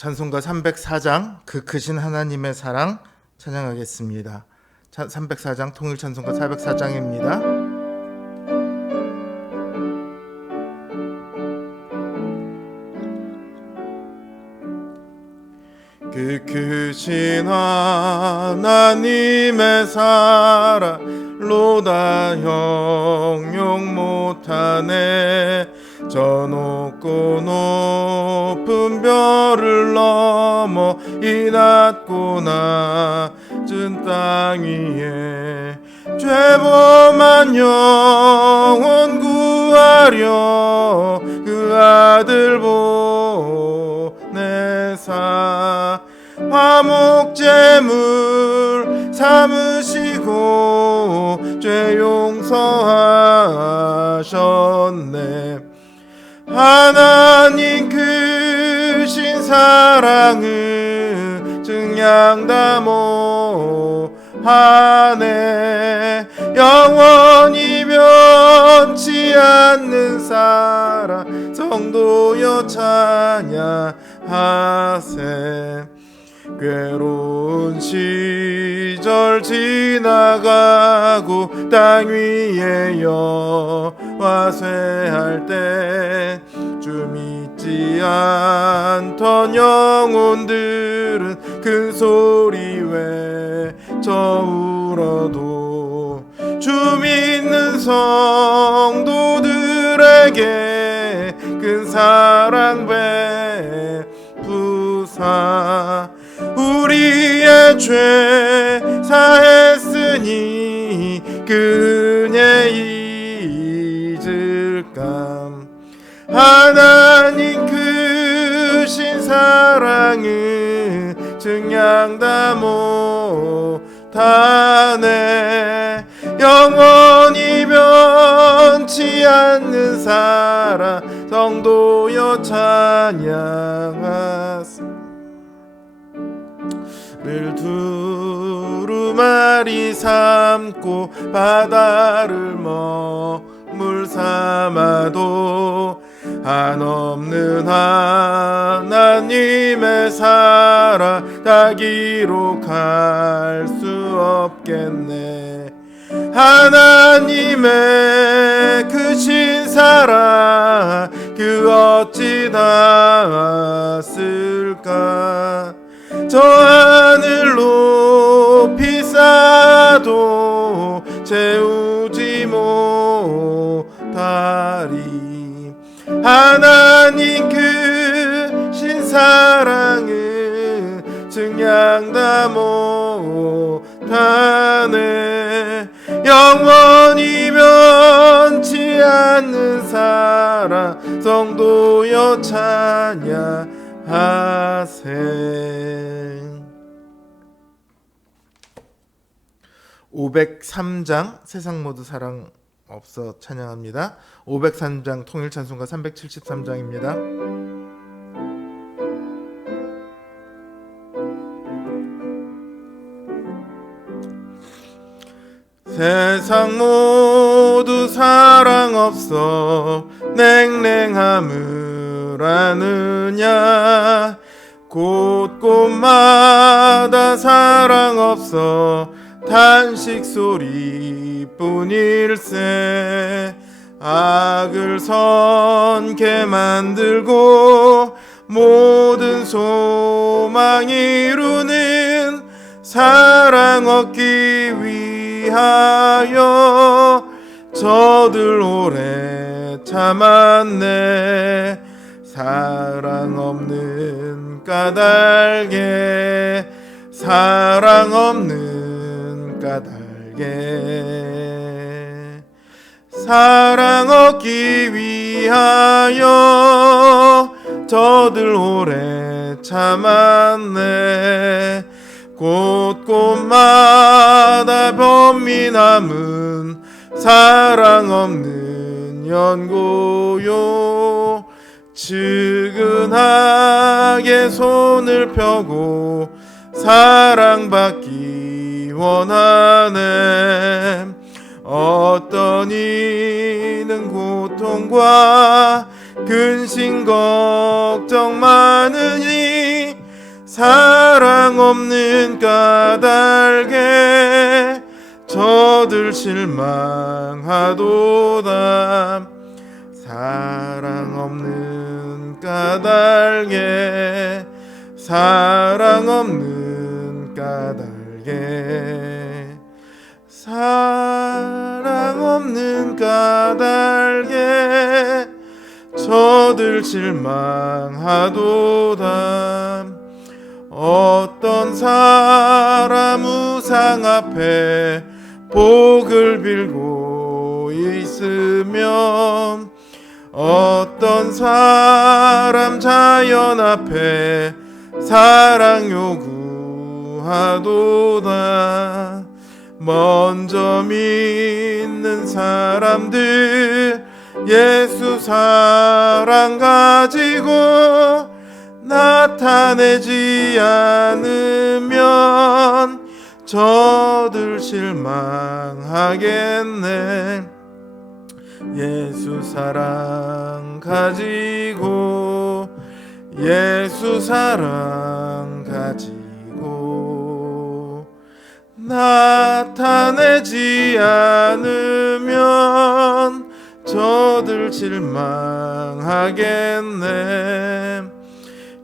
찬송가 304장 그 크신 하나님의 사랑 찬양하겠습니다. 304장 통일 찬송가 404장입니다. 그 크신 하나님의 사랑 로다 형용 못하네. 저 높고 높은 별을 넘어 이 낮고 낮은 땅 위에 죄범한 영혼 구하려 그 아들 보내사 화목제물 삼으시고 죄 용서하셨네. 하나님 크신 사랑을 증량다 못하네. 영원히 변치 않는 사랑 성도여 찬양하세. 괴로운 시절 지나가고 땅 위에 여와 쇠할 때 주 믿지 않던 영혼들은 큰 소리 외쳐 울어도 주 믿는 성도들에게 큰 사랑 베푸사 우리의 죄 사했으니 그네 잊을까. 하나님 크신 사랑을 증량다 못하네. 영원히 변치 않는 사랑 성도여 찬양하세. 를 두루마리 삼고 바다를 먹물 삼아도 한없는 하나님의 사랑 다 기록할 수 없겠네. 하나님의 크신 사랑 그 어찌 닿았을까. 저 하늘 높이 쌓아도 채우지 못하리. 하나님 크신 사랑을 증량다 못하네. 영원히 변치 않는 사랑 성도여 찬양하세. 503장 세상 모두 사랑 없어 찬양합니다. 503장 통일 찬송가 373장입니다. 세상 모두 사랑 없어 냉랭함을 아느냐. 곳곳마다 사랑 없어 탄식 소리뿐일세. 악을 선케 만들고 모든 소망 이루는 사랑 얻기 위하여 저들 오래 참았네. 사랑 없는 까닭에 사랑 없는 까닭에 사랑 얻기 위하여 저들 오래 참았네. 곳곳마다 범민함은 사랑 없는 연고요. 측은하게 손을 펴고 사랑받기 원하네. 어떤 이는 고통과 근심 걱정 많으니 사랑 없는 까닭에 저들 실망하도다. 사랑 없는 까닭에 사랑 없는 까닭에 사랑 없는 까닭에 저들 실망하도다. 어떤 사람 우상 앞에 복을 빌고 있으면 어떤 사람 자연 앞에 사랑 요구하도다. 먼저 믿는 사람들 예수 사랑 가지고 나타내지 않으면 저들 실망하겠네. 예수 사랑 가지고 예수 사랑 가지고 나타내지 않으면 저들 실망하겠네.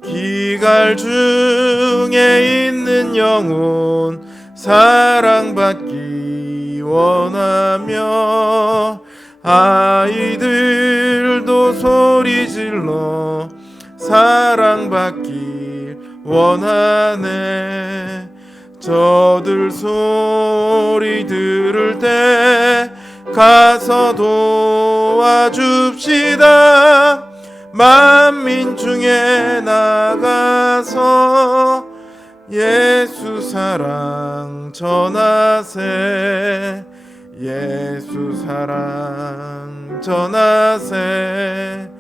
기갈 중에 있는 영혼 사랑받기 원하며 아이들도 소리질러 사랑받길 원하네. 저들 소리 들을 때 가서 도와줍시다. 만민 중에 나가서 예수 사랑 전하세. 예수 사랑 전하세.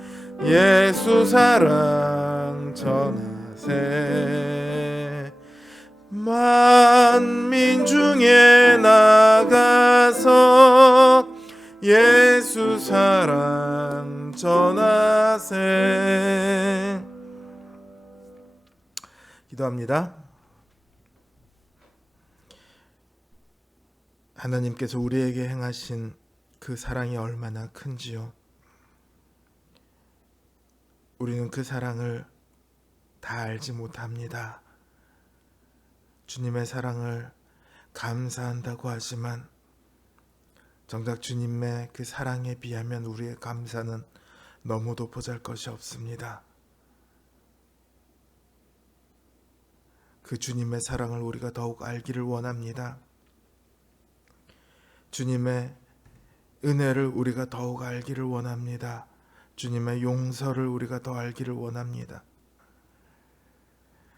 예수 사랑 전하세. 만민 중에 나가서 예수 사랑 전하세. 기도합니다. 하나님께서 우리에게 행하신 그 사랑이 얼마나 큰지요. 우리는 그 사랑을 다 알지 못합니다. 주님의 사랑을 감사한다고 하지만 정작 주님의 그 사랑에 비하면 우리의 감사는 너무도 보잘것이 없습니다. 그 주님의 사랑을 우리가 더욱 알기를 원합니다. 주님의 은혜를 우리가 더욱 알기를 원합니다. 주님의 용서를 우리가 더 알기를 원합니다.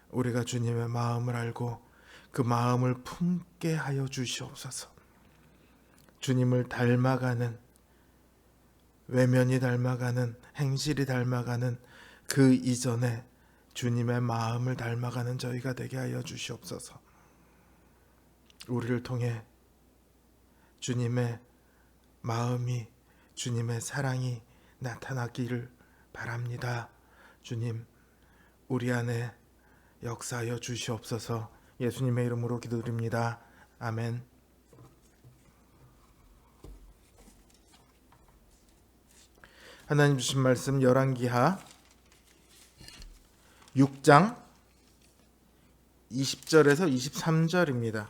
우리가 주님의 마음을 알고 그 마음을 품게 하여 주시옵소서. 주님을 닮아가는, 외면이 닮아가는, 행실이 닮아가는 그 이전에 주님의 마음을 닮아가는 저희가 되게 하여 주시옵소서. 우리를 통해 주님의 마음이, 주님의 사랑이 나타나기를 바랍니다. 주님, 우리 안에 역사하여 주시옵소서. 예수님의 이름으로 기도드립니다. 아멘. 하나님 주신 말씀 열왕기하 6장 20절에서 23절입니다.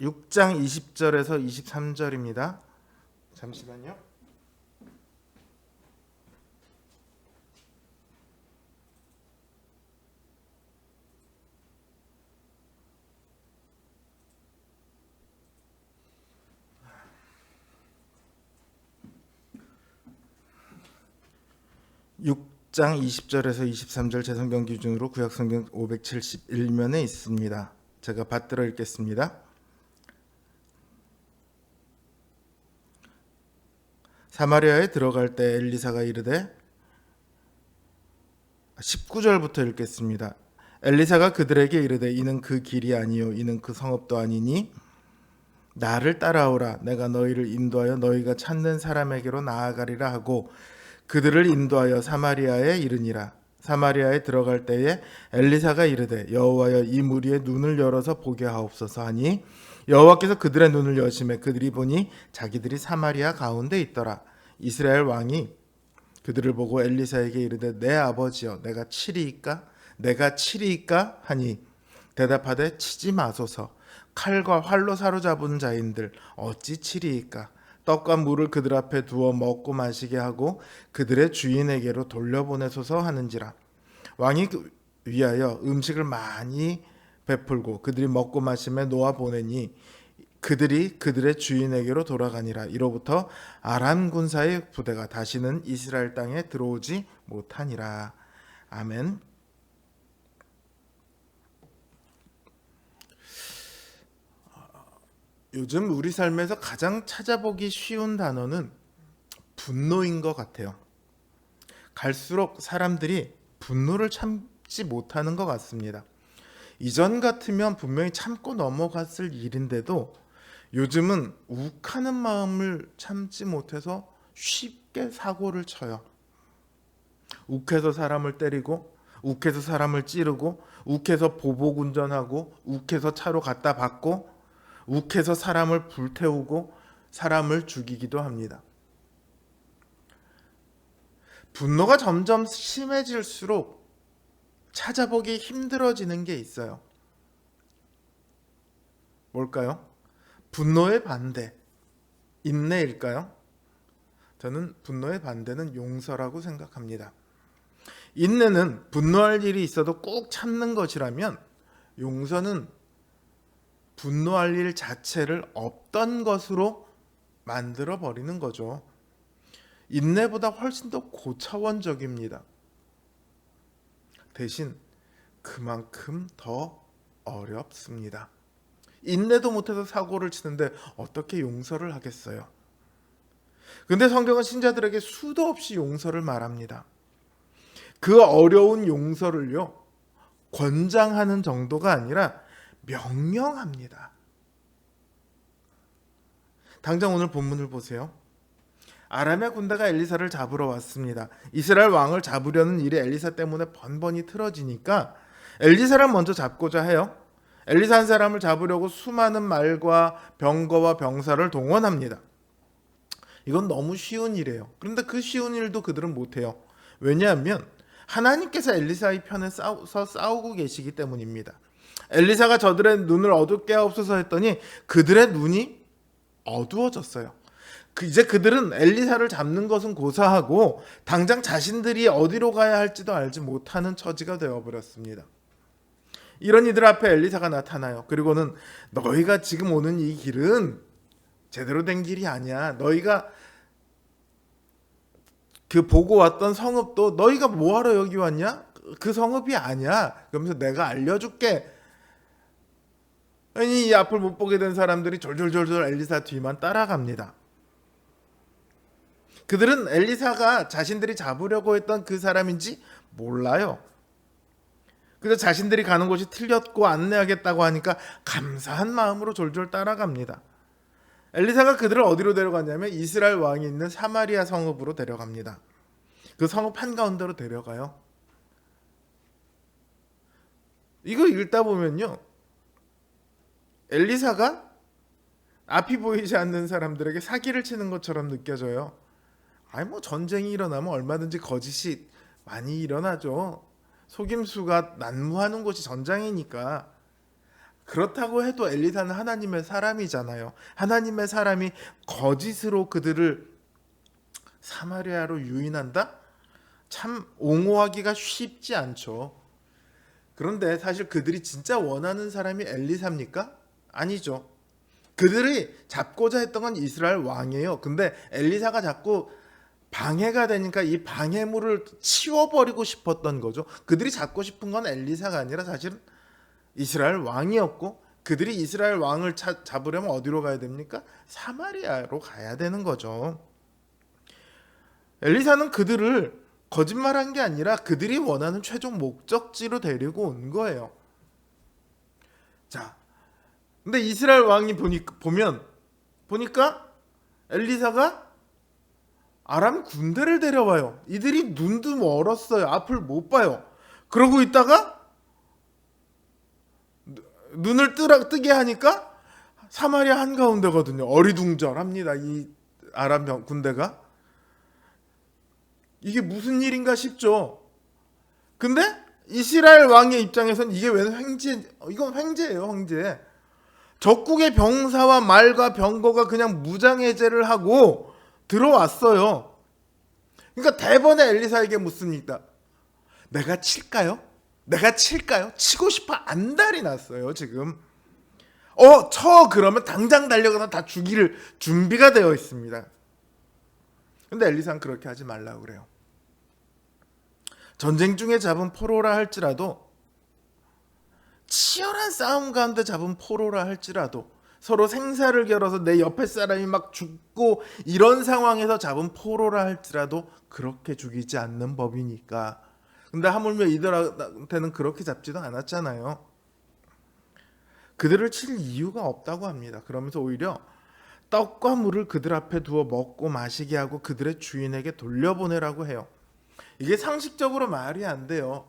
6장 20절에서 23절입니다. 잠시만요. (6장 20절에서 23절) 제 성경 기준으로 구약성경 571면에 있습니다. 제가 받들어 읽겠습니다. 사마리아에 들어갈 때 엘리사가 이르되, 19절부터 읽겠습니다. 엘리사가 그들에게 이르되 이는 그 길이 아니요 이는 그 성읍도 아니니 나를 따라오라. 내가 너희를 인도하여 너희가 찾는 사람에게로 나아가리라 하고 그들을 인도하여 사마리아에 이르니라. 사마리아에 들어갈 때에 엘리사가 이르되 여호와여 이 무리의 눈을 열어서 보게 하옵소서 하니 여호와께서 그들의 눈을 여심해 그들이 보니 자기들이 사마리아 가운데 있더라. 이스라엘 왕이 그들을 보고 엘리사에게 이르되 내 아버지여 내가 치리이까 하니 대답하되 치지 마소서. 칼과 활로 사로잡은 자인들 어찌 치리이까. 떡과 물을 그들 앞에 두어 먹고 마시게 하고 그들의 주인에게로 돌려보내소서 하는지라. 왕이 위하여 음식을 많이 베풀고 그들이 먹고 마심에 놓아 보내니 그들이 그들의 주인에게로 돌아가니라. 이로부터 아람 군사의 부대가 다시는 이스라엘 땅에 들어오지 못하니라. 아멘. 요즘 우리 삶에서 가장 찾아보기 쉬운 단어는 분노인 것 같아요. 갈수록 사람들이 분노를 참지 못하는 것 같습니다. 이전 같으면 분명히 참고 넘어갔을 일인데도 요즘은 욱하는 마음을 참지 못해서 쉽게 사고를 쳐요. 욱해서 사람을 때리고, 욱해서 사람을 찌르고, 욱해서 보복 운전하고, 욱해서 차로 갖다 박고, 욱해서 사람을 불태우고 사람을 죽이기도 합니다. 분노가 점점 심해질수록 찾아보기 힘들어지는 게 있어요. 뭘까요? 분노의 반대, 인내일까요? 저는 분노의 반대는 용서라고 생각합니다. 인내는 분노할 일이 있어도 꾹 참는 것이라면 용서는 분노할 일 자체를 없던 것으로 만들어 버리는 거죠. 인내보다 훨씬 더 고차원적입니다. 대신 그만큼 더 어렵습니다. 인내도 못해서 사고를 치는데 어떻게 용서를 하겠어요? 근데 성경은 신자들에게 수도 없이 용서를 말합니다. 그 어려운 용서를요, 권장하는 정도가 아니라 명령합니다. 당장 오늘 본문을 보세요. 아람의 군대가 엘리사를 잡으러 왔습니다. 이스라엘 왕을 잡으려는 일이 엘리사 때문에 번번이 틀어지니까 엘리사를 먼저 잡고자 해요. 엘리사 한 사람을 잡으려고 수많은 말과 병거와 병사를 동원합니다. 이건 너무 쉬운 일이에요. 그런데 그 쉬운 일도 그들은 못해요. 왜냐하면 하나님께서 엘리사의 편에 싸우고 계시기 때문입니다. 엘리사가 저들의 눈을 어둡게 하옵소서 했더니 그들의 눈이 어두워졌어요. 이제 그들은 엘리사를 잡는 것은 고사하고 당장 자신들이 어디로 가야 할지도 알지 못하는 처지가 되어버렸습니다. 이런 이들 앞에 엘리사가 나타나요. 그리고는 너희가 지금 오는 이 길은 제대로 된 길이 아니야. 너희가 그 보고 왔던 성읍도 너희가 뭐하러 여기 왔냐? 그 성읍이 아니야. 그러면서 내가 알려줄게. 아니, 이 앞을 못 보게 된 사람들이 졸졸졸졸 엘리사 뒤만 따라갑니다. 그들은 엘리사가 자신들이 잡으려고 했던 그 사람인지 몰라요. 그래서 자신들이 가는 곳이 틀렸고 안내하겠다고 하니까 감사한 마음으로 졸졸 따라갑니다. 엘리사가 그들을 어디로 데려갔냐면 이스라엘 왕이 있는 사마리아 성읍으로 데려갑니다. 그 성읍 한가운데로 데려가요. 이거 읽다 보면요, 엘리사가 앞이 보이지 않는 사람들에게 사기를 치는 것처럼 느껴져요. 전쟁이 일어나면 얼마든지 거짓이 많이 일어나죠. 속임수가 난무하는 곳이 전장이니까. 그렇다고 해도 엘리사는 하나님의 사람이잖아요. 하나님의 사람이 거짓으로 그들을 사마리아로 유인한다? 참 옹호하기가 쉽지 않죠. 그런데 사실 그들이 진짜 원하는 사람이 엘리사입니까? 아니죠. 그들이 잡고자 했던 건 이스라엘 왕이에요. 근데 엘리사가 자꾸 방해가 되니까 이 방해물을 치워버리고 싶었던 거죠. 그들이 잡고 싶은 건 엘리사가 아니라 사실은 이스라엘 왕이었고, 그들이 이스라엘 왕을 잡으려면 어디로 가야 됩니까? 사마리아로 가야 되는 거죠. 엘리사는 그들을 거짓말한 게 아니라 그들이 원하는 최종 목적지로 데리고 온 거예요. 자, 근데 이스라엘 왕이 보니까 엘리사가 아람 군대를 데려와요. 이들이 눈도 멀었어요. 앞을 못 봐요. 그러고 있다가 눈을 뜨게 하니까 사마리아 한가운데거든요. 어리둥절합니다. 이 아람 군대가. 이게 무슨 일인가 싶죠. 근데 이스라엘 왕의 입장에선 이게 왜 이건 횡재예요, 횡재. 적국의 병사와 말과 병거가 그냥 무장해제를 하고 들어왔어요. 그러니까 대번에 엘리사에게 묻습니다. 내가 칠까요? 내가 칠까요? 치고 싶어 안달이 났어요, 지금. 그러면 당장 달려가서 다 죽이를 준비가 되어 있습니다. 근데 엘리사는 그렇게 하지 말라고 그래요. 전쟁 중에 잡은 포로라 할지라도, 치열한 싸움 가운데 잡은 포로라 할지라도, 서로 생사를 겨뤄서 내 옆에 사람이 막 죽고 이런 상황에서 잡은 포로라 할지라도 그렇게 죽이지 않는 법이니까. 근데 하물며 이들한테는 그렇게 잡지도 않았잖아요. 그들을 칠 이유가 없다고 합니다. 그러면서 오히려 떡과 물을 그들 앞에 두어 먹고 마시게 하고 그들의 주인에게 돌려보내라고 해요. 이게 상식적으로 말이 안 돼요.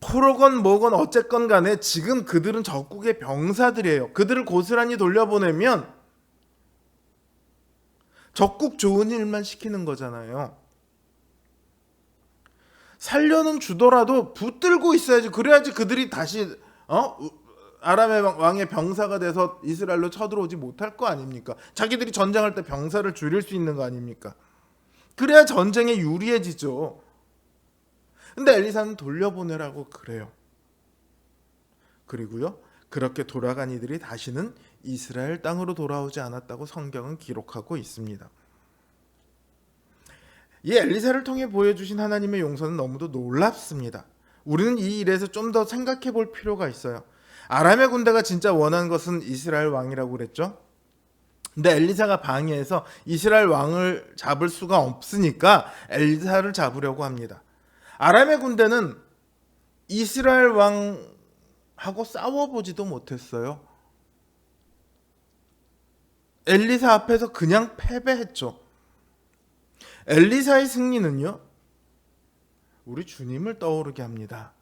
포로건 뭐건 어쨌건 간에 지금 그들은 적국의 병사들이에요. 그들을 고스란히 돌려보내면 적국 좋은 일만 시키는 거잖아요. 살려는 주더라도 붙들고 있어야지. 그래야지 그들이 다시 아람의 왕의 병사가 돼서 이스라엘로 쳐들어오지 못할 거 아닙니까? 자기들이 전쟁할 때 병사를 줄일 수 있는 거 아닙니까? 그래야 전쟁에 유리해지죠. 근데 엘리사는 돌려보내라고 그래요. 그리고요, 그렇게 돌아간 이들이 다시는 이스라엘 땅으로 돌아오지 않았다고 성경은 기록하고 있습니다. 이 엘리사를 통해 보여주신 하나님의 용서는 너무도 놀랍습니다. 우리는 이 일에서 좀 더 생각해 볼 필요가 있어요. 아람의 군대가 진짜 원한 것은 이스라엘 왕이라고 그랬죠. 근데 엘리사가 방해해서 이스라엘 왕을 잡을 수가 없으니까 엘리사를 잡으려고 합니다. 아람의 군대는 이스라엘 왕하고 싸워보지도 못했어요. 엘리사 앞에서 그냥 패배했죠. 엘리사의 승리는요, 우리 주님을 떠오르게 합니다.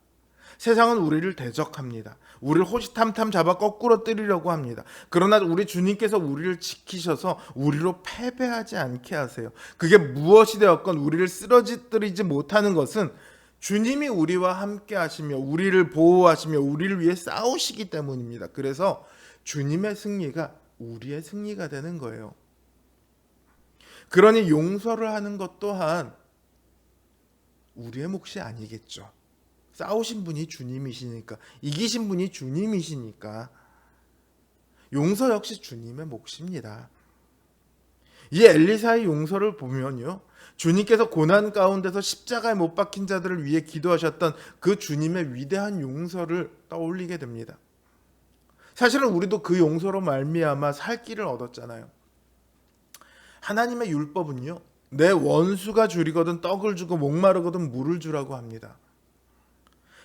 세상은 우리를 대적합니다. 우리를 호시탐탐 잡아 거꾸로 때리려고 합니다. 그러나 우리 주님께서 우리를 지키셔서 우리로 패배하지 않게 하세요. 그게 무엇이 되었건 우리를 쓰러뜨리지 못하는 것은 주님이 우리와 함께 하시며 우리를 보호하시며 우리를 위해 싸우시기 때문입니다. 그래서 주님의 승리가 우리의 승리가 되는 거예요. 그러니 용서를 하는 것 또한 우리의 몫이 아니겠죠. 싸우신 분이 주님이시니까, 이기신 분이 주님이시니까 용서 역시 주님의 몫입니다. 이 엘리사의 용서를 보면요, 주님께서 고난 가운데서 십자가에 못 박힌 자들을 위해 기도하셨던 그 주님의 위대한 용서를 떠올리게 됩니다. 사실은 우리도 그 용서로 말미암아 살 길을 얻었잖아요. 하나님의 율법은요, 내 원수가 줄이거든 떡을 주고 목마르거든 물을 주라고 합니다.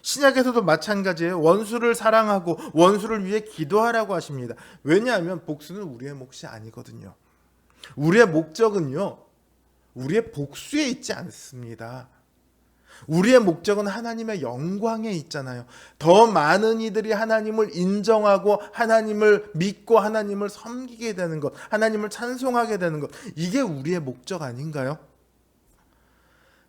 신약에서도 마찬가지예요. 원수를 사랑하고 원수를 위해 기도하라고 하십니다. 왜냐하면 복수는 우리의 몫이 아니거든요. 우리의 목적은요, 우리의 복수에 있지 않습니다. 우리의 목적은 하나님의 영광에 있잖아요. 더 많은 이들이 하나님을 인정하고 하나님을 믿고 하나님을 섬기게 되는 것, 하나님을 찬송하게 되는 것, 이게 우리의 목적 아닌가요?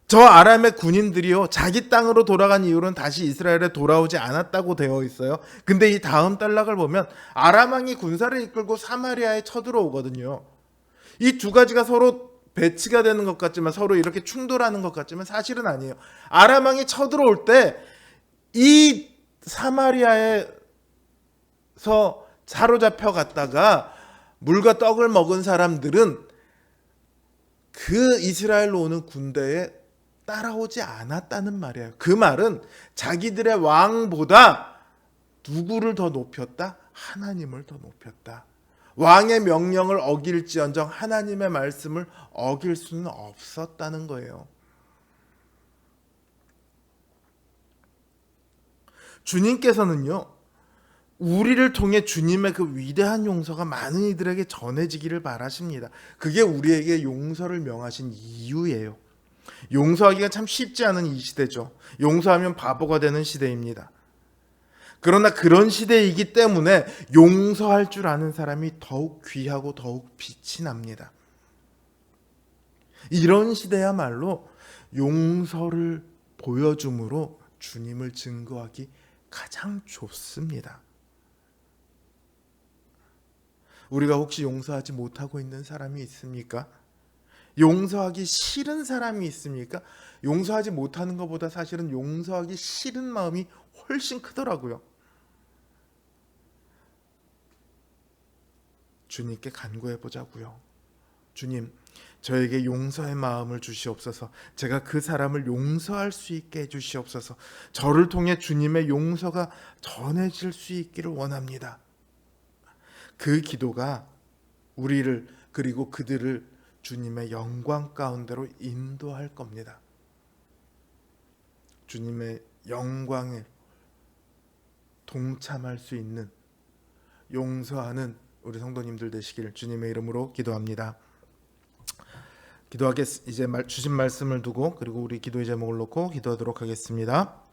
저 아람의 군인들이요, 자기 땅으로 돌아간 이후로는 다시 이스라엘에 돌아오지 않았다고 되어 있어요. 근데 이 다음 단락을 보면 아람 왕이 군사를 이끌고 사마리아에 쳐들어오거든요. 이 두 가지가 서로 배치가 되는 것 같지만, 서로 이렇게 충돌하는 것 같지만 사실은 아니에요. 아람 왕이 쳐들어올 때 이 사마리아에서 사로잡혀 갔다가 물과 떡을 먹은 사람들은 그 이스라엘로 오는 군대에 따라오지 않았다는 말이에요. 그 말은 자기들의 왕보다 누구를 더 높였다? 하나님을 더 높였다. 왕의 명령을 어길지언정 하나님의 말씀을 어길 수는 없었다는 거예요. 주님께서는요, 우리를 통해 주님의 그 위대한 용서가 많은 이들에게 전해지기를 바라십니다. 그게 우리에게 용서를 명하신 이유예요. 용서하기가 참 쉽지 않은 이 시대죠. 용서하면 바보가 되는 시대입니다. 그러나 그런 시대이기 때문에 용서할 줄 아는 사람이 더욱 귀하고 더욱 빛이 납니다. 이런 시대야말로 용서를 보여줌으로 주님을 증거하기 가장 좋습니다. 우리가 혹시 용서하지 못하고 있는 사람이 있습니까? 용서하기 싫은 사람이 있습니까? 용서하지 못하는 것보다 사실은 용서하기 싫은 마음이 훨씬 크더라고요. 주님께 간구해 보자고요. 주님, 저에게 용서의 마음을 주시옵소서. 제가 그 사람을 용서할 수 있게 해주시옵소서. 저를 통해 주님의 용서가 전해질 수 있기를 원합니다. 그 기도가 우리를 그리고 그들을 주님의 영광 가운데로 인도할 겁니다. 주님의 영광에 동참할 수 있는 용서하는 우리 성도님들 되시길 주님의 이름으로 기도합니다. 이제 주신 말씀을 두고 그리고 우리 기도의 제목을 놓고 기도하도록 하겠습니다.